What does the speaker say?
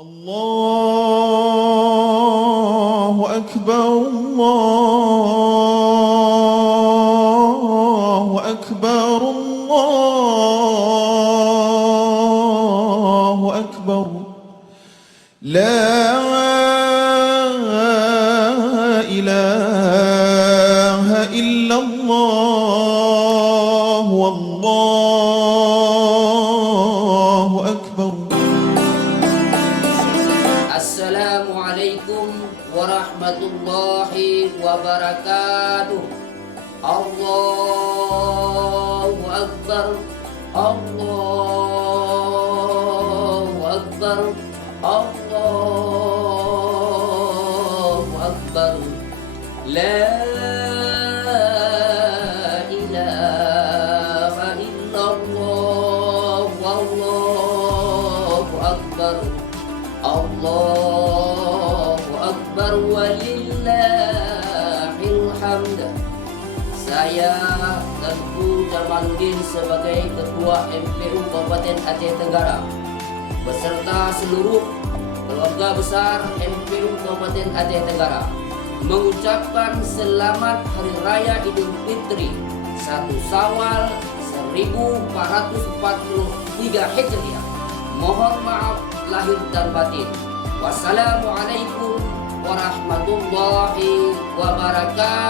الله أكبر الله أكبر الله أكبر لا إله إلا الله والله أكبر. Assalamualaikum warahmatullahi wabarakatuh. Allahu Akbar, Allahu Akbar, Allahu Akbar. La ilaha illallah, wallahu akbar. Allahu Akbar walillahil hamd. Saya Tengku Jamaluddin sebagai Ketua MPU Kabupaten Aceh Tenggara beserta seluruh keluarga besar MPU Kabupaten Aceh Tenggara mengucapkan selamat Hari Raya Idul Fitri 1 Syawal 1443 Hijriah. Mohon maaf lahir dan batin. Wassalamualaikum warahmatullahi wabarakatuh.